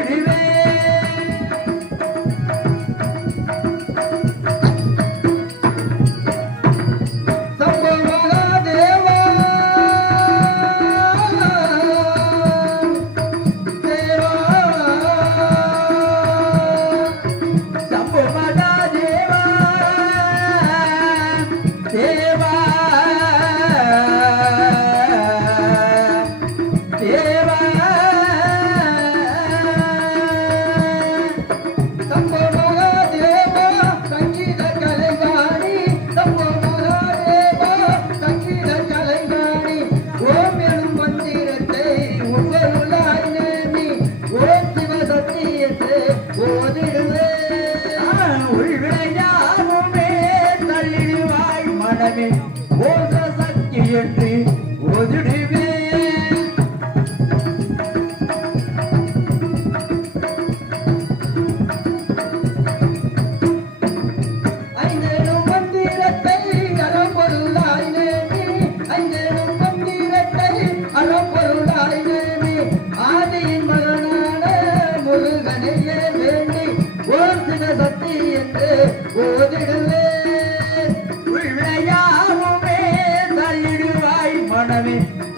Amen.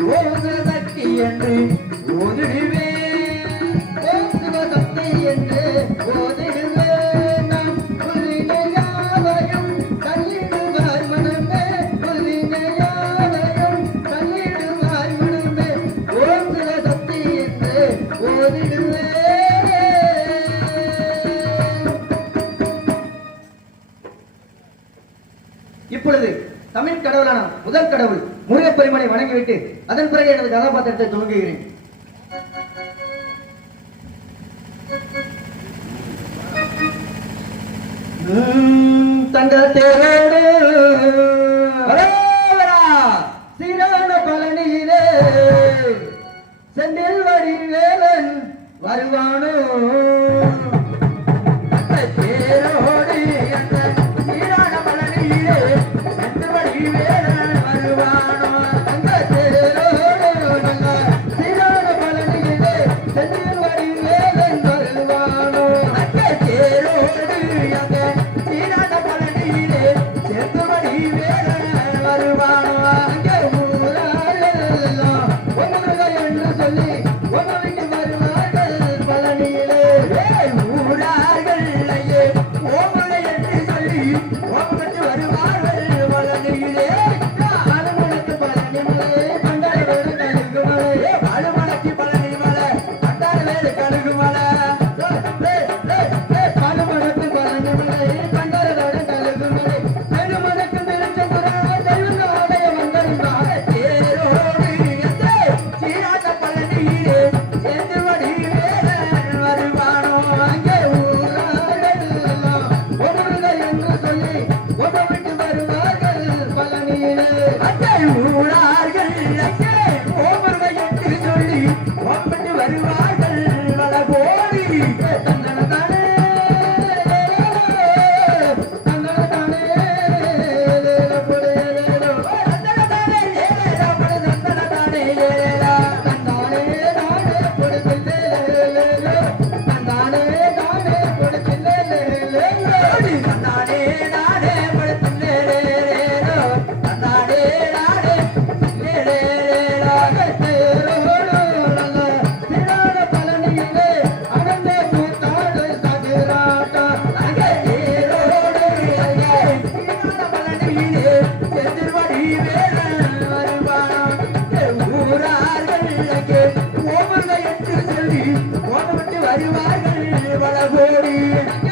எழுதல் பற்றி என்று ஒரு கதாபாத்திரத்தை துவங்குகிறேன். தங்க தேரோடு. சிறான பழனியிலே. செந்தில் வடி வேலன் வருவானோ? நகரி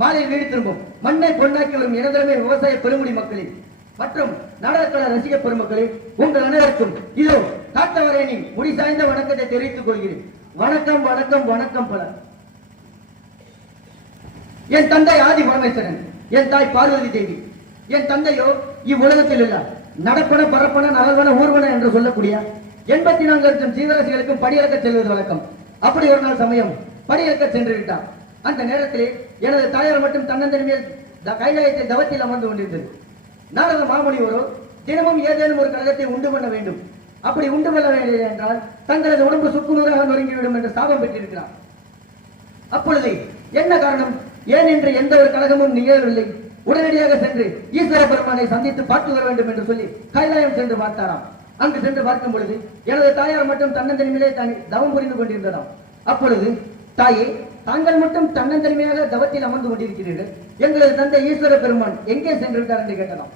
மாலை வீடு திரும்பும். மண்ணை பொன்னாக்கி வரும் இனதரமே விவசாய பெருமுடி மக்களின் மற்றும் நாடகக்கல ரசிக பெருமக்களே உங்கள் அனைவருக்கும் இதோ காத்தவரேனி முடி சாய்ந்த வணக்கத்தை தெரிவித்துக் கொள்கிறேன். வணக்கம் வணக்கம் வணக்கம் பல. என் தந்தை ஆதி பரமேஸ்வரன் என் தாய் பார்வதி தேவி என் தந்தையோ இவ்வுலகத்தில் இல்ல. நடப்பன பரப்பன நலவன ஊர்வன என்று சொல்லக்கூடிய எண்பத்தி நான்கு லட்சம் ஜீவராசிகளுக்கும் படியிறக்க செல்வது வழக்கம். அப்படி ஒரு நாள் சமயம் படியிறக்க சென்று விட்டார். அந்த நேரத்திலே எனது தாயார் மட்டும் தன்னந்தனிமையில் கைலாயத்தில் தவத்தில் அமர்ந்து கொண்டிருந்தது. நாரத மாமொழி தினமும் ஏதேனும் ஒரு கழகத்தை உண்டு பண்ண வேண்டும். அப்படி உண்டு பண்ண வேண்டும் என்றால் தங்களது உடம்பு சுக்குநூறாக நொறுங்கிவிடும் என்று சாபம் பெற்றிருக்கிறார். அப்பொழுது என்ன காரணம்? ஏன் என்று எந்த ஒரு கழகமும் நிகழவில்லை? உடனடியாக சென்று ஈஸ்வர பெருமானை சந்தித்து பார்த்து வர வேண்டும் என்று சொல்லி கைலாயம் சென்று பார்த்தாராம். அங்கு சென்று பார்க்கும் பொழுது எனது தாயார் மட்டும் தன்னந்தனிமையிலே தனி தவம் புரிந்து கொண்டிருந்ததாம். அப்பொழுது தாயே தாங்கள் மட்டும் தன்னந்தனிமையாக தவத்தில் அமர்ந்து கொண்டிருக்கிறீர்கள். எங்களது தந்தை ஈஸ்வர பெருமான் எங்கே சென்று விட்டார் என்று கேட்டலாம்.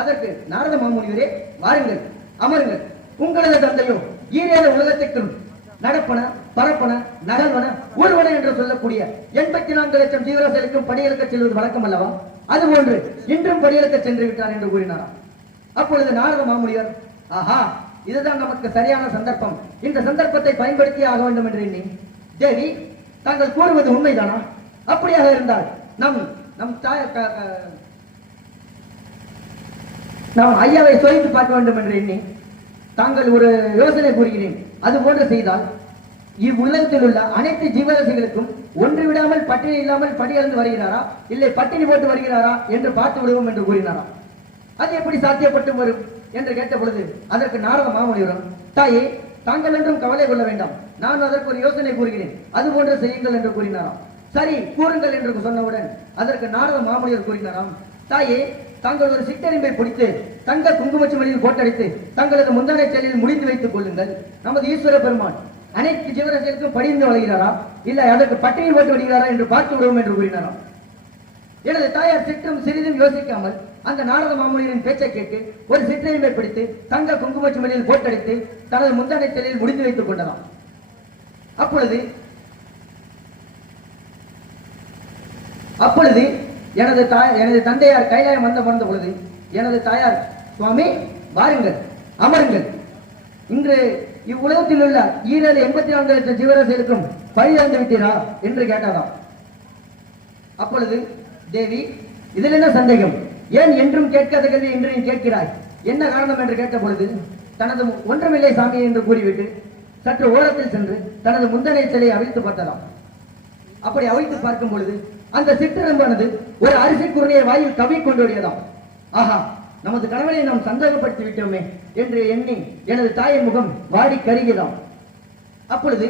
அதற்கு நாரத மாமுனிவரே வாருங்கள் அமருங்கள். உங்களது தந்தையோ ஈரேத உலகத்திற்கும் நடப்பன பரப்பன நகர்வன ஊர்வன என்று சொல்லக்கூடிய எண்பத்தி நான்கு லட்சம் ஜீவராசிகளுக்கும் படியெடுக்க செல்வது வழக்கம் அல்லவா? அதுபோன்று இன்றும் படியெடுக்க சென்று விட்டார் என்று கூறினாராம். அப்பொழுது நாரத மாமுனிவர் ஆஹா இதுதான் நமக்கு சரியான சந்தர்ப்பம். இந்த சந்தர்ப்பத்தை பயன்படுத்தியே ஆக வேண்டும் என்று எண்ணி தேவி தாங்கள் கூறுவது உண்மைதானா? அப்படியாக இருந்தால் நம் நம் தாய நாம் ஐயாவை சோதித்து பார்க்க வேண்டும் என்று எண்ணி தாங்கள் ஒரு யோசனை கூறுகிறேன். அது போன்று செய்தால் இவ்வுலகத்தில் உள்ள அனைத்து ஜீவராசிகளுக்கும் ஒன்று விடாமல் பட்டினி இல்லாமல் படியளந்து வருகிறாரா? இல்லை பட்டினி போட்டு வருகிறாரா என்று பார்த்து விடுவோம் என்று கூறினாரா? அது எப்படி சாத்தியப்பட்டு வரும் என்று கேட்ட பொழுது அதற்கு நாரத மாமுனிவரும் தாயே தாங்கள் என்றும் கவலை கொள்ள வேண்டாம். நான் அதற்கு ஒரு யோசனை கூறுகிறேன். அது போன்ற செய்யுங்கள் என்று கூறினாராம். சரி கூறுங்கள் என்று சொன்னவுடன் அதற்கு நாரத மாமுனிவர் கூறினாராம். தாயே தாங்கள் ஒரு சிற்றறிம்பை பிடித்து தங்க குங்குமச்சுமலில் போட்டடித்து தங்களது முந்தானை செயலில் முடிந்து வைத்துக் கொள்ளுங்கள். நமது ஈஸ்வர பெருமான் அனைத்து ஜீவராசிகளுக்கும் படிந்து வருகிறாரா இல்லை அதற்கு பட்டினி போட்டு வருகிறாரா என்று பார்த்து விடுவோம் என்று கூறினாராம். எனது தாயார் சிற்றும் சிறிதும் யோசிக்காமல் அந்த நாரத மாமுனியின் பேச்சை கேட்டு ஒரு சிற்றையும் ஏற்படுத்தி தங்க குங்குமச்சுமலில் போட்டடித்து தனது முந்தனை செல்லில் முடிந்து வைத்துக் கொண்டதாம். அப்பொழுது அப்பொழுது எனது தாய் எனது தந்தையார் கைலாயம் வந்த பிறந்த பொழுது எனது தாயார் சுவாமி வாருங்கள் அமருங்கள். இன்று இவ்வுலகத்தில் உள்ள ஈரேழு எண்பத்தி நான்கு லட்சம் ஜீவராசிகளுக்கும் பழி இழந்து விட்டீரா? என்று கேட்டாராம் அப்பொழுது தேவி இதில் என்ன சந்தேகம்? ஏன் என்றும் கேட்காத கேள்வி என்று நீ கேட்கிறாய்? என்ன காரணம் என்று கேட்ட பொழுது தனது ஒன்றுமில்லை சாமி என்று கூறிவிட்டு சற்று ஓரத்தில் சென்று தனது முந்தனை சிலை அவிழ்த்து பார்த்ததாம் அப்படி அவிழ்த்து பார்க்கும் பொழுது அந்த சிற்றரம்பானது ஒரு அரிசி குருணையை வாயில் கவி கொண்டோடியதாம் ஆஹா நமது கணவனை நாம் சந்தேகப்படுத்தி விட்டோமே என்று எண்ணி எனது தாயின் முகம் வாடி கருகிதாம் அப்பொழுது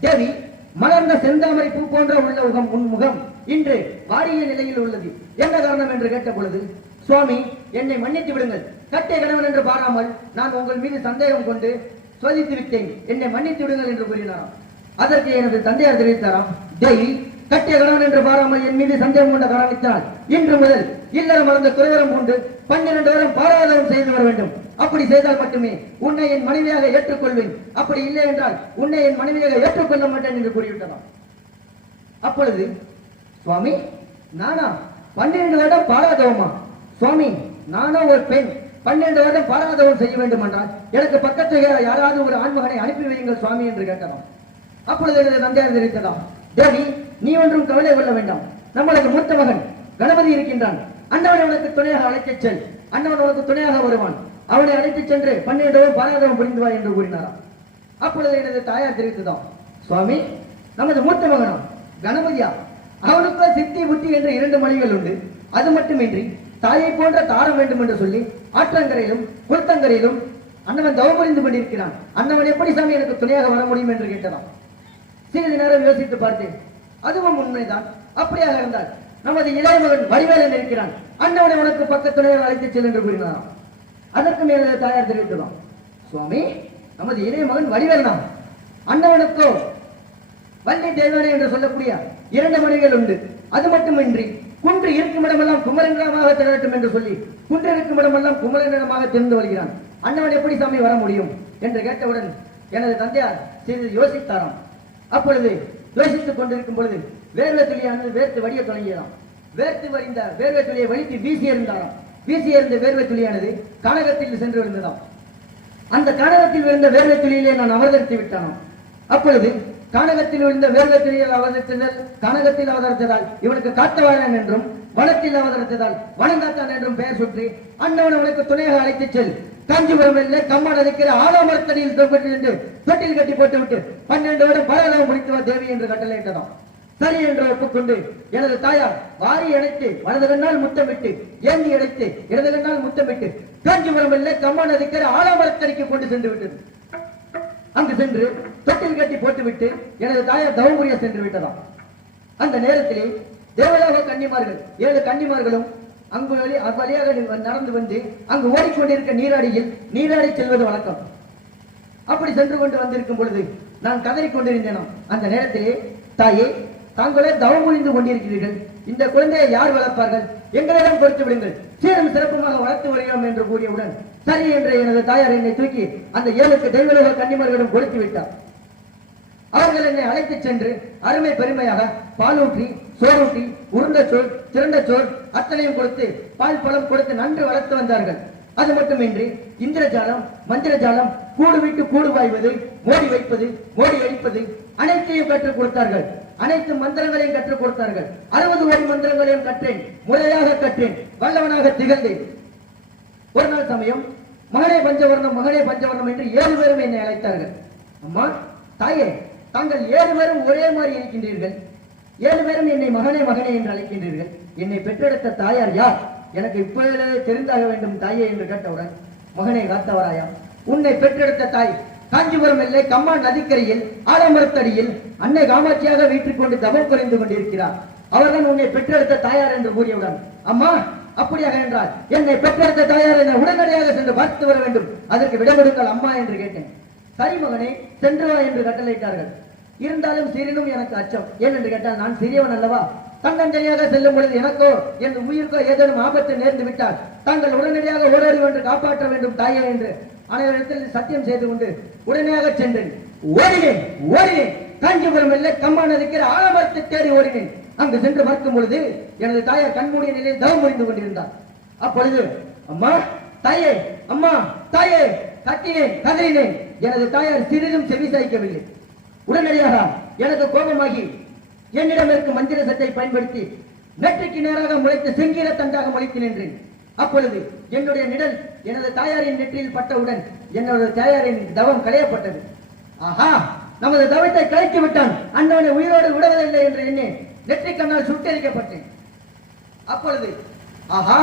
தேவி மலர்ந்த செந்தாமரை பூ போன்ற உள்ள முகம் உன் முகம் இன்று வாடிய நிலையில் உள்ளது. என்ன காரணம் என்று கேட்ட பொழுது சுவாமி என்னை மன்னித்து விடுங்கள். கட்டை கணவன் என்று பாராமல் நான் உங்கள் மீது சந்தேகம் கொண்டு சோதித்து விட்டேன். என்னை மன்னித்து விடுங்கள் என்று கூறினாராம். அதற்கு எனது தந்தையார் தெரிவித்தாராம் ஜெய் கட்டிய கணவன் என்று பாராமல் என் மீது சந்தேகம் கொண்ட காரணத்தினால் இன்று முதல் இல்லற மறந்த குறைவரம் கொண்டு பன்னிரண்டு வாரம் பாராதரம் செய்து வர வேண்டும். அப்படி செய்தால் மட்டுமே உன்னை என் மனைவியாக ஏற்றுக்கொள்வேன். அப்படி இல்லை என்றால் உன்னை என் மனைவியாக ஏற்றுக்கொள்ள மாட்டேன் என்று கூறிவிட்டதாம். அப்பொழுது சுவாமி நானா? பன்னிரண்டு வருடம் பாலாதவமா சுவாமி நானா ஒரு பெண். பன்னிரண்டு வருடம் பாலாதவம் செய்ய வேண்டும் என்றால் எனக்கு பக்கத்தில் யாராவது ஒரு ஆண்மகனை அனுப்பி வையுங்கள் சுவாமி என்று கேட்டதாம் அப்பொழுது எனது தந்தையார் தெரிவித்ததாம் தேவி நீ ஒன்றும் கவலை கொள்ள வேண்டாம். நம்மளது மூத்த மகன் கணபதி இருக்கின்றான். அண்ணவன் அவனுக்கு துணையாக அழைத்துச் செல். அண்ணவன் உனக்கு துணையாக வருவான். அவனை அழைத்துச் சென்று பன்னிரண்டு வருடம் பாராதவம் புரிந்து வா என்று கூறினாராம். அப்பொழுது எனது தாயார் தெரிவித்ததாம் சுவாமி நமது மூத்த மகனம் கணபதியா? அவனுக்கு சித்தி புத்தி என்ற இரண்டு மொழிகள் உண்டு. அது மட்டுமின்றி தாயை போன்ற தாரம் வேண்டும் என்று சொல்லி ஆற்றங்கரையிலும் குளத்தங்கரையிலும் அண்ணவன் தவம் கொண்டிருக்கிறான். அண்ணவன் எப்படி சாமி எனக்கு துணையாக வர முடியும் என்று கேட்டதாம். சிறிது நேரம் யோசித்து பார்த்தேன். அதுவும் உண்மைதான். அப்படியாக இருந்தால் நமது இளைய மகன் வடிவேலன் இருக்கிறான் அண்ணவனை உனக்கு பக்கத்துணையாக அழைத்து செல் என்று கூறினாராம். அதற்கு மேலே தாயார் தெரிவித்ததாம். சுவாமி நமது இளைய மகன் வடிவேல் தான் அண்ணவனுக்கோ வள்ளி தேவனே என்று சொல்லக்கூடிய இரண்டு மனைகள் உண்டு. அது மட்டுமின்றி குன்று இருக்கும் இடமெல்லாம் குமரனிடமாக திரட்டும் என்று சொல்லி குன்று இருக்கும் இடமெல்லாம் குமரனிடமாக திறந்து வருகிறான். அண்ணவன் எப்படி சாமி வர முடியும் என்று கேட்டவுடன் எனது தந்தையார் சிறிது யோசித்தாராம். அப்பொழுது யோசித்துக் கொண்டிருக்கும் பொழுது வேர்வை துளியானது வேர்த்து வடிய தொடங்கியதாம். வேர்த்து வடிந்த வேர்வை துளியை வலித்து வீசி இருந்தாராம் வீசி இருந்த வேர்வை துளியானது கனகத்தில் சென்று விழுந்ததாம். அந்த கானகத்தில் விழுந்த வேர்வை துளியிலே நான் அவதரித்து விட்டானாம். அப்பொழுது கானகத்தில் விழுந்த வேர்வை அவதரித்ததால் கானகத்தில் அவதரித்ததால் இவனுக்கு காத்தவாழன் என்றும் வனத்தில் அவதரித்ததால் வனங்காத்தான் என்றும் பெயர் சுற்றி அண்ணவன் அவனுக்கு துணையாக அழைத்துச் செல். காஞ்சிபுரம் இல்லை கம்மான் அழைக்கிற ஆலோமரத்தடியில் தொங்கிட்டு தொட்டில் கட்டி போட்டு விட்டு பன்னெண்டு வருடம் பரவலம் முடித்து தேவி என்று கட்டளையிட்டதாம். சரி என்று ஒப்புக்கொண்டு எனது தாயார் வாரி அணைத்து வலது கண்ணால் முத்தமிட்டு ஏந்தி அடைத்து இடது கண்ணால் முத்தமிட்டு காஞ்சிபுரம் இல்லை கம்மா நதிக்கரை ஆலோமரத்தடிக்கு கொண்டு சென்று விட்டது. அங்கு சென்று தொட்டில் கட்டி போட்டுவிட்டு எனது தாயார் தவமுறைய சென்று விட்டதாம். அந்த நேரத்திலே தேவலோக கன்னிமார்கள் ஏழு கன்னிமார்களும் அங்கு வழி அவ்வழியாக நடந்து வந்து அங்கு ஓடிக்கொண்டிருக்க நீராடியில் நீராடி செல்வது வழக்கம். அப்படி சென்று கொண்டு வந்திருக்கும் பொழுது நான் கதறிக் கொண்டிருந்தேனாம். அந்த நேரத்திலே தாயே தாங்களே தவம் கொண்டிருக்கிறீர்கள். இந்த குழந்தையை யார் வளர்ப்பார்கள்? எங்களிடம் கொடுத்து விடுங்கள். சீரும் சிறப்புமாக வளர்த்து வருகிறோம் என்று கூறியவுடன் சரி என்று எனது தாயார் என்னை தூக்கி அந்த ஏழுக்கு தெய்வலக கன்னிமர்களிடம் கொடுத்து விட்டார். அவர்கள் என்னை அழைத்துச் சென்று அருமை பெருமையாக பாலூற்றி சோரூட்டி உருண்ட சோர் திரண்ட சோர் அத்தனையும் கொடுத்து பால் பழம் கொடுத்து நன்று வளர்த்து வந்தார்கள். அது மட்டுமின்றி இந்திரஜாலம் மந்திரஜாலம் கூடு விட்டு கூடு வாய்வது மோடி வைப்பது மோடி அடிப்பது அனைத்தையும் கற்றுக் கொடுத்தார்கள். அனைத்து மந்திரங்களையும் கற்றுக் கொடுத்தார்கள். அறுபது கோடி மந்திரங்களையும் கற்றேன். முறையாக கற்றேன். வல்லவனாக திகழ்ந்தேன். ஒரு நாள் சமயம் மகனே பஞ்சவர்ணம் மகனே பஞ்சவர்ணம் என்று ஏழு பேரும் என்னை அழைத்தார்கள். அம்மா தாயே தாங்கள் ஏழு பேரும் ஒரே மாதிரி இருக்கின்றீர்கள். ஏழு பேரும் என்னை மகனே மகனே என்று அழைக்கின்றீர்கள். என்னை பெற்றெடுத்த தாயார் யார்? எனக்கு இப்பொழுதே தெரிந்தாக வேண்டும் தாயே என்று கேட்டவுடன் மகனை காத்தவராயா உன்னை பெற்றெடுத்த தாய் காஞ்சிபுரம் எல்லை கம்மா நதிக்கரையில் ஆலமரத்தடியில் அன்னை காமாட்சியாக வீட்டுக் கொண்டு தவம் குறைந்து கொண்டிருக்கிறார். அவர்தான் உன்னை பெற்றெடுத்த தாயார் என்று கூறியவுடன் அம்மா அப்படியாக என்றால் என்னை பெற்றெடுத்த தாயார் என்னை உடனடியாக சென்று பார்த்து வர வேண்டும். அதற்கு விடை கொடுங்கள் அம்மா என்று கேட்டேன். சரி மகனே சென்று வா என்று கட்டளையிட்டார்கள். இருந்தாலும் சிறினும் எனக்கு அச்சம். ஏன் என்று கேட்டால் நான் சிறியவன் அல்லவா? தன்னந்தனியாக செல்லும் பொழுது எனக்கோ என் உயிருக்கோ ஏதேனும் ஆபத்து நேர்ந்து விட்டால் தாங்கள் உடனடியாக ஓடோடி வந்து காப்பாற்ற வேண்டும் தாயே என்று அனைவரிடத்தில் சத்தியம் செய்து கொண்டு உடனடியாக சென்றேன். ஓடினேன் ஓடினேன். காஞ்சிபுரம் இல்லை கம்மான இருக்கிற ஆலமரத்தை தேடி ஓடினேன். அங்கு சென்று பார்க்கும் பொழுது எனது தாயார் கண்மூடிய நிலையில் தவம் புரிந்து கொண்டிருந்தார். அப்பொழுது அம்மா தாயே அம்மா தாயே கட்டினேன் கதறினேன். எனது தாயார் சிறிதும் செவி சாய்க்கவில்லை உடனடியாக எனக்கு கோபமாகி என்னிடம் இருக்கும் மந்திர சட்டை பயன்படுத்தி நெற்றிக்கு நேராக முளைத்து செங்கீர தண்டாக முளைத்து நின்றேன். அப்பொழுது என்னுடைய நிழல் எனது தாயாரின் நெற்றியில் பட்டவுடன் என்னோட தாயாரின் தவம் களையப்பட்டது. ஆஹா நமது தவத்தை கலைத்து விட்டான். அண்ணவனை உயிரோடு விடுவதில்லை என்று எண்ணி நெற்றி கண்ணால் சுட்டரிக்கப்பட்டேன். அப்பொழுது ஆஹா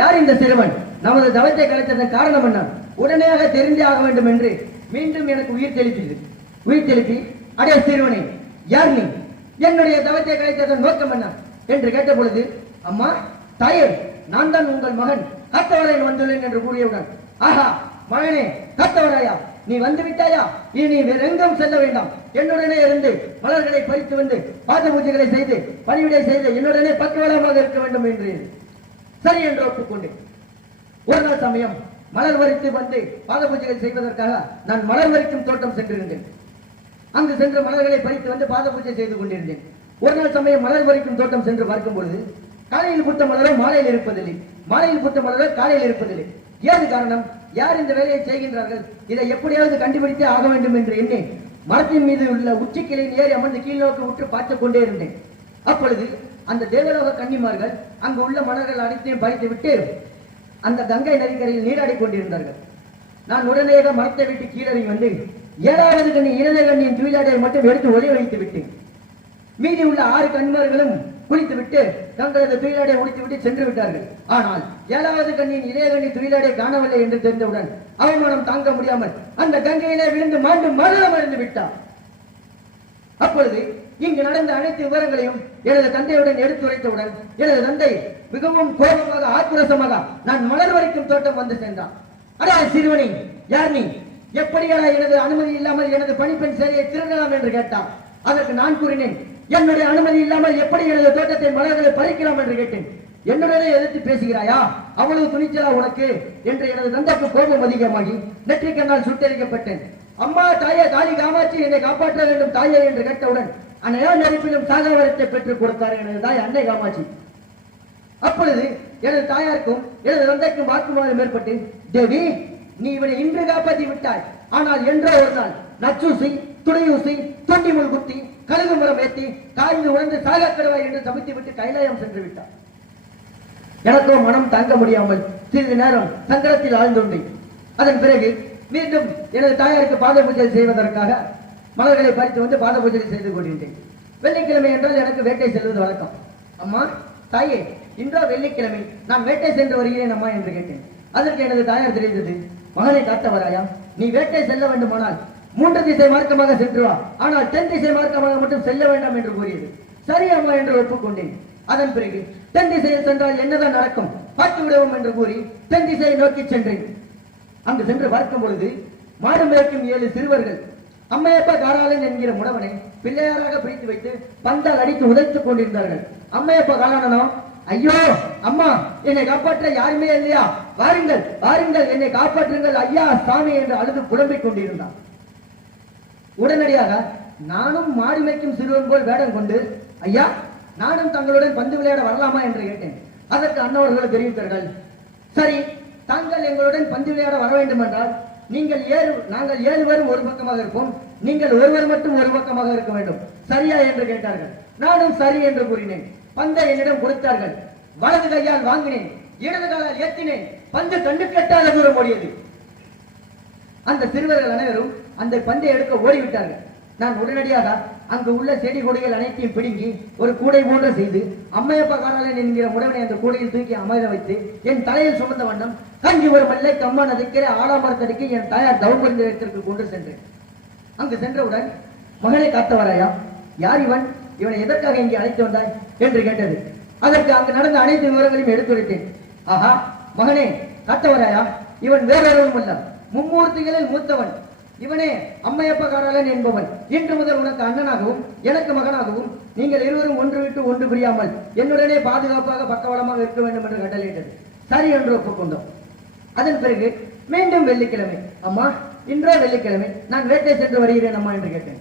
யார் இந்த சிறுவன்? நமது தவத்தை கலைத்ததன் காரணம் என்ன? உடனேயாக தெரிந்தே ஆக வேண்டும் என்று மீண்டும் எனக்கு உயிர் தெளித்தது. உயிர் தெளிப்பி அடைய சிறுவனே யார் நீ? என்னுடைய தவத்தை கலைத்ததன் நோக்கம் என்ன? என்று கேட்ட பொழுது அம்மா தாயே நான் தான் உங்கள் மகன். காத்தவரையன் வந்துள்ளேன் என்று கூறியவுடன் ஆஹா மகனே கத்தவராயா நீ வந்து விட்டாயா இனி நீ வேறெங்கும் செல்ல வேண்டாம். என்னுடனே இருந்து மலர்களை பறித்து வந்து பாத பூஜைகளை செய்து பணிவிடை செய்து என்னுடனே பக்கவலமாக இருக்க வேண்டும் என்று சரி என்று ஒப்புக்கொண்டேன். ஒரு நாள் சமயம் மலர் வரித்து வந்து பாத பூஜைகளை செய்வதற்காக நான் மலர் வரிக்கும் தோட்டம் சென்றிருந்தேன். அங்கு சென்று மலர்களை பறித்து வந்து பாத பூஜை செய்து கொண்டிருந்தேன். ஒரு நாள் சமயம் மலர் பறிக்கும் தோட்டம் சென்று பார்க்கும் பொழுது காலையில் பூத்த மலரோ மாலையில் இருப்பதில்லை. மாலையில் பூத்த மலரோ காலையில் இருப்பதில்லை. ஏது காரணம்? யார் இந்த வேலையை செய்கின்றார்கள்? இதை எப்படியாவது கண்டுபிடித்தே ஆக வேண்டும் என்று எண்ணேன். மரத்தின் மீது உள்ள உச்சிக்கிளையின் ஏறி அமர்ந்து கீழ் நோக்கி உற்று பார்த்துக் கொண்டே இருந்தேன். அப்பொழுது அந்த தேவலோக கன்னிமார்கள் அங்கு உள்ள மலர்கள் அனைத்தையும் பறித்து விட்டு அந்த கங்கை நதிக்கரையில் நீராடி கொண்டிருந்தார்கள். நான் உடனேயாக மரத்தை விட்டு கீழறி வந்து ஏழாவது கண்ணி இளைய கண்ணியின் துயிலாடையை மட்டும் எடுத்து ஒளி வைத்து விட்டு மீதி உள்ள ஆறு கண்மர்களும் குளித்து விட்டு தங்களது துயிலாடை முடித்து விட்டு சென்று விட்டார்கள். ஆனால் ஏழாவது கண்ணியின் இதய கண்ணி துயிலாடை காணவில்லை என்று தெரிந்தவுடன் அவமானம் தாங்க முடியாமல் அந்த கங்கையிலே விழுந்து மாண்டு மரணம் அடைந்து விட்டார் அப்பொழுது இங்கு நடந்த அனைத்து விவரங்களையும் எனது தந்தையுடன் எடுத்துரைத்தவுடன் எனது தந்தை மிகவும் கோபமாக ஆக்ரோசமாக நான் மலர் வரைக்கும் தோட்டம் வந்து சென்றான். அடா சிறுவனி யார் நீ? எப்படியான எனது அனுமதி இல்லாமல் எனது பணிப்பெண் சேலையை திருடலாம் என்று கேட்டான். அதற்கு நான் கூறினேன் என்னுடைய அனுமதி இல்லாமல் எப்படி எனது தோட்டத்தை மலர்களை பறிக்கலாம் என்று கேட்டேன். என்னுடனே எதிர்த்து பேசுகிறாயா? அவ்வளவு துணிச்சலா உனக்கு? என்று எனது நந்தப்பு கோபம் அதிகமாகி நெற்றிக் கண்ணால் சுட்டரிக்கப்பட்டேன். அம்மா தாயே தாலி காமாட்சி என்னை காப்பாற்ற வேண்டும் தாயே என்று கேட்டவுடன் அன்னையா நெருப்பிலும் சாகாவரத்தை பெற்றுக் கொடுத்தார் எனது தாய் அன்னை காமாட்சி. அப்பொழுது எனது தாயாருக்கும் எனது தந்தைக்கும் வாக்குவாதம் ஏற்பட்டு தேவி நீ இவனை இன்று காப்பாற்றி விட்டாய். ஆனால் என்றோ ஒரு நாள் நச்சூசி துணையூசி தொண்டி முள் குத்தி கழுகு முறம் ஏத்தி காய்ந்து உணர்ந்து சாகக்கடுவாய் என்று சமைத்து விட்டு கைலாயம் சென்று விட்டார். எனக்கோ மனம் தாங்க முடியாமல் சிறிது நேரம் சங்கடத்தில் ஆழ்ந்துண்டு அதன் பிறகு மீண்டும் எனது தாயாருக்கு பாத பூஜை செய்வதற்காக மலர்களை பறித்து வந்து பாத பூஜை செய்து கொண்டிருந்தேன். வெள்ளிக்கிழமை என்றால் எனக்கு வேட்டை செல்வது வழக்கம். அம்மா தாயே இன்றோ வெள்ளிக்கிழமை நான் வேட்டை சென்று வருகிறேன் அம்மா என்று கேட்டேன். அதற்கு எனது தாயார் தெரிந்தது மகனை காத்தவராயா? நீ வேட்டை செல்ல வேண்டுமானால் மூன்று திசை மார்க்கமாக சென்று வா. ஆனால் தென் திசை மார்க்கமாக மட்டும் செல்ல வேண்டாம் என்று கூறியது. சரி அம்மா என்று ஒப்புக்கொண்டேன். அதன் பிறகு தென் திசையில் சென்றால் என்னதான் நடக்கும்? பார்த்து விடுவோம் என்று கூறி தென் திசையை நோக்கி சென்றேன். அங்கு சென்று பார்க்கும் பொழுது மாடு மேய்க்கும் ஏழு சிறுவர்கள் அம்மையப்பா காராளன் என்கிற முடவனை பிள்ளையாராக பிரித்து வைத்து பந்தால் அடித்து உதைத்துக் கொண்டிருந்தார்கள். அம்மையப்பா காலானனோ? ஐயோ அம்மா என்னை காப்பாற்ற யாருமே இல்லையா? வாருங்கள் வாருங்கள் என்னை காப்பாற்றுங்கள். ஐயா சாமி என்று அழுது புலம்பிக் கொண்டிருந்தான் உடனடியாக நானும் மாடு மேய்க்கும் சிறுவன் போல் வேடம் கொண்டு ஐயா நானும் தங்களுடன் பந்து விளையாட வரலாமா? என்று கேட்டேன். அதற்கு அண்ணவர்கள் தெரிவித்தார்கள். சரி தாங்கள் எங்களுடன் பந்து விளையாட வர வேண்டும் என்றால் நீங்கள் ஏழு நாங்கள் ஏழு பேரும் ஒரு பக்கமாக இருப்போம். நீங்கள் ஒருவர் மட்டும் ஒரு பக்கமாக இருக்க வேண்டும். சரியா? என்று கேட்டார்கள். நானும் சரி என்று கூறினேன். பந்தை என்னிடம் கொடுத்தார்கள். வலது கையால் வாங்கினேன். இடது காலால் ஏற்றினேன் பந்து கண்டு கட்டாத தூரம் ஓடியது. அந்த சிறுவர்கள் அனைவரும் அந்த பந்தை எடுக்க ஓடிவிட்டார்கள். நான் உடனடியாக அங்கு உள்ள செடி கொடிகள் அனைத்தையும் பிடுங்கி ஒரு கூடை போன்ற செய்து அம்மையப்பா காலாளன் என்கிற உடவனை அந்த கூடையில் தூக்கி அமைத வைத்து என் தலையில் சுமந்த வண்ணம் கஞ்சி ஒரு மல்லை கம்மா நதிக்கிற ஆலாமரத்தடிக்கு என் தாயார் தவம்புரிந்த இடத்திற்கு கொண்டு சென்றேன். அங்கு சென்றவுடன் மகனை காத்தவராயா? யார் இவன்? இவனை எதற்காக இங்கே அழைத்து வந்தாய் என்று கேட்டது. அதற்கு அங்கு நடந்த அனைத்து விவரங்களையும் எடுத்துரைத்தேன். ஆஹா மகனே கத்தவராயா இவன் வேறொருவனும் அல்ல. மும்மூர்த்திகளில் மூத்தவன். இவனே அம்மையப்பகாரலன் என்பவன். இன்று முதல் உனக்கு அண்ணனாகவும் எனக்கு மகனாகவும் நீங்கள் இருவரும் ஒன்று விட்டு ஒன்று புரியாமல் என்னுடனே பாதுகாப்பாக பக்கவளமாக இருக்க வேண்டும் என்று கட்டளையிட்டது. சரி என்று ஒப்புக்கொண்டோம். அதன் பிறகு மீண்டும் வெள்ளிக்கிழமை. அம்மா இன்றோ வெள்ளிக்கிழமை. நான் வேட்டை சென்று வருகிறேன் அம்மா என்று கேட்டேன்.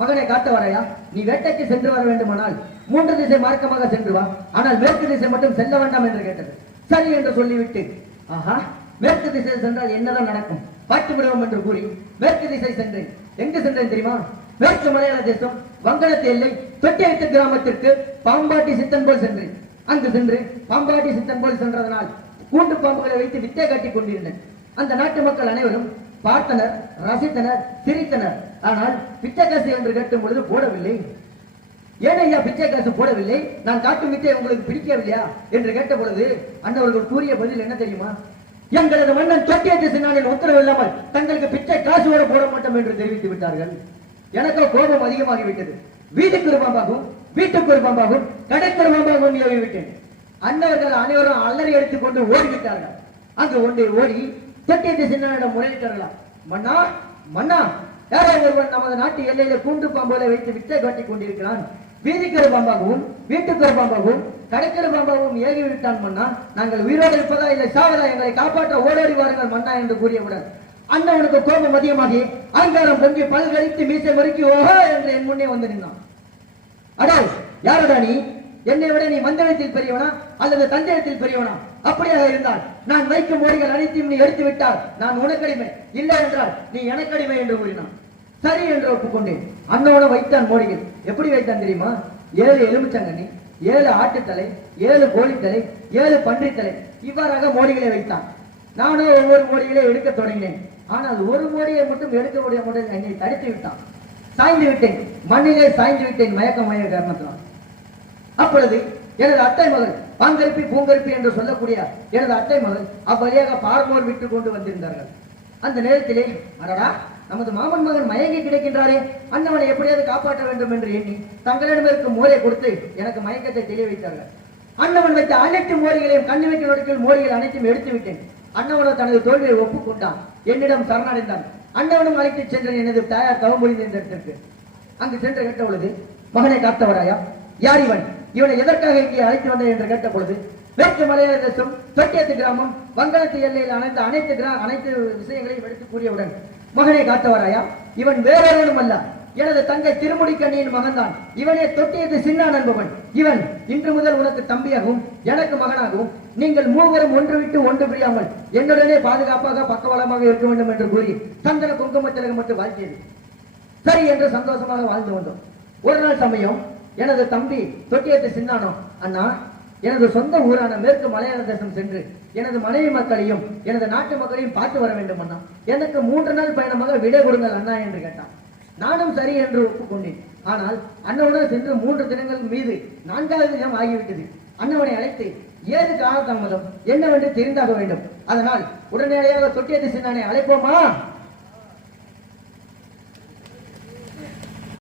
மகனை காட்ட வரையா நீ வேட்டைக்கு சென்று வர வேண்டுமானால் மூன்று திசை மார்க்கமாக சென்று வா. ஆனால் மேற்கு திசை மட்டும் செல்ல வேண்டாம் என்று கேட்டது. சரி என்று சொல்லிவிட்டு ஆஹா மேற்கு திசை சென்றால் என்னதான் நடக்கும்? பார்த்து விடுவோம் என்று கூறி மேற்கு திசை சென்றேன். எங்கு சென்றேன் தெரியுமா? மேற்கு மலையாள தேசம் வங்கடத்து எல்லை தொட்டியத்து கிராமத்திற்கு பாம்பாட்டி சித்தன் போல் சென்றேன். அங்கு சென்று பாம்பாட்டி சித்தன் போல் சென்றதனால் கூண்டு பாம்புகளை வைத்து வித்தை காட்டிக் கொண்டிருந்தேன். அந்த நாட்டு மக்கள் அனைவரும் பார்த்தனர் ரசித்தனர் சிரித்தனர். ஆனால் பிச்சை காசு என்று கேட்கும் பொழுது போடவில்லை. ஏன் ஐயா பிச்சை காசு போடவில்லை? நான் காட்டும் வித்தை உங்களுக்கு பிடிக்கவில்லையா? என்று கேட்ட பொழுது அண்ணவர்கள் கூறிய பதில் என்ன தெரியுமா? எங்களது மன்னன் தொட்டியத்து சின்னாளின் உத்தரவு இல்லாமல் தங்களுக்கு பிச்சை காசு வர போட மாட்டோம் என்று தெரிவித்து விட்டார்கள். எனக்கோ கோபம் அதிகமாகிவிட்டது. வீட்டுக்கு ஒரு பாம்பாகும் வீட்டுக்கு ஒரு பாம்பாகும் கடைக்கு ஒரு பாம்பாகும் விட்டேன் அண்ணவர்கள் அனைவரும் அலறி எடுத்துக் கொண்டு ஓடிவிட்டார்கள். அங்கு ஒன்றை ஓடி தொட்டியத்து சின்னனிடம் தரலாம். மன்னா மன்னா யாரே ஒருவன் நமது நாட்டு எல்லையில கூண்டு பாம்போல வைத்து வித்தை காட்டிக் கொண்டிருக்கிறான். வீதிக்கரு பாம்பாகவும் வீட்டுக்கரு பாம்பாகவும் கடைக்கரு பாம்பாகவும் ஏகி விட்டான் மன்னா. நாங்கள் உயிரோடு இருப்பதா இல்லை சாவதா? எங்களை காப்பாற்ற ஓடோடி வாருங்கள் மன்னா என்று கூறியவுடன் அண்ணவனுக்கு கோபம் அதிகமாகி அங்காரம் பொங்கி பல்கழித்து மீசை மறுக்கி ஓஹோ என்று என் முன்னே வந்து நின்னான் அடோ யாரடா நீ? என்னை விட நீ மந்திரத்தில் பெரியவனா அல்லது தந்திரத்தில் பெரியவனா? அப்படியாக இருந்தால் நான் வைக்கும் மோடிகள் அனைத்தையும் நீ எடுத்து விட்டால் நான் உனக்கடிமை இல்லை என்றால் நீ எனக்கடிமை என்று கூறினான். சரி என்று ஒப்புக்கொண்டேன். அண்ணோட வைத்தான் மோடிகள் எப்படி வைத்தான் தெரியுமா? ஏழு எலுமிச்சங்கனி ஏழு ஆட்டுத்தலை ஏழு கோழித்தலை ஏழு பன்றித்தலை இவ்வாறாக மோடிகளை வைத்தான். நானும் ஒவ்வொரு மோடிகளை எடுக்க தொடங்கினேன். ஆனால் ஒரு மோடியை மட்டும் எடுக்க முடிய முடியல என்னை தடுத்து விட்டான். சாய்ந்து விட்டேன். மண்ணிலே சாய்ந்து விட்டேன். மயக்க மய காரணத்தினால். அப்பொழுது எனது அத்தை மகன் பாங்கருப்பி பூங்கருப்பி என்று சொல்லக்கூடிய எனது அத்தை மகன் அவ்வழியாக பார்மோர் விட்டு கொண்டு வந்திருந்தார்கள். அந்த நேரத்திலே அடடா நமது மாமன் மகன் மயங்கி கிடைக்கின்றாரே அண்ணவனை எப்படியாவது காப்பாற்ற வேண்டும் என்று எண்ணி தங்களிடம் இருக்கும் மோரை கொடுத்து எனக்கு மயக்கத்தை தெளிய வைத்தார்கள் அண்ணவன் வைத்த அனைத்து மோரிகளையும் கண்ணு வைக்க நொடிக்கில் மோரிகள் அனைத்தும் எடுத்து விட்டேன் அண்ணவனோ தனது தோல்வியை ஒப்புக்கொண்டான். என்னிடம் சரணடைந்தான். அண்ணவனும் அழைத்து சென்றேன் எனது தாயார் தவம் இந்த இடத்திற்கு. அங்கு சென்று கேட்ட பொழுது மகனை காத்தவராயா? யார் இவன்? இவனை எதற்காக இங்கே அழைத்து வந்தேன் என்று கேட்ட பொழுது மேற்கு மலையாள தேசம் தொட்டியத்து கிராமம் வங்காளத்து எல்லையில் அனைத்து அனைத்து கிரா அனைத்து விஷயங்களையும் எடுத்து கூறியவுடன் மகனை காத்தவராயா இவன் வேறொருவனும் அல்ல. எனது தங்கை திருமுடிக்கண்ணியின் மகன்தான். இவனே தொட்டியது சின்ன நண்பவன் இவன் இன்று முதல் உனக்கு தம்பியாகவும் எனக்கு மகனாகவும் நீங்கள் மூவரும் ஒன்று விட்டு ஒன்று பிரியாமல் என்னுடனே பாதுகாப்பாக பக்கவளமாக இருக்க வேண்டும் என்று கூறி சந்தன குங்குமத்திலகம் மட்டும் வாழ்த்தியது. சரி என்று சந்தோஷமாக வாழ்ந்து வந்தோம். ஒரு நாள் சமயம் எனது தம்பி தொட்டியத்து சின்னானோ? அண்ணா எனது சொந்த ஊரான மேற்கு மலையாள தேசம் சென்று எனது மனைவி மக்களையும் எனது நாட்டு மக்களையும் பார்த்து வர வேண்டும் அண்ணா. எனக்கு மூன்று நாள் பயணமாக விடை கொடுங்கள் அண்ணா என்று கேட்டான். நானும் சரி என்று ஒப்புக்கொண்டேன். ஆனால் அண்ணனுடன் சென்று மூன்று தினங்கள் மீது நான்காவது தினம் ஆகிவிட்டது. அண்ணவனை அழைத்து ஏது காலதாமதம்? என்னவென்று தெரிந்தாக வேண்டும். அதனால் உடனடியாக தொட்டியத்து சின்னானை அழைப்போமா?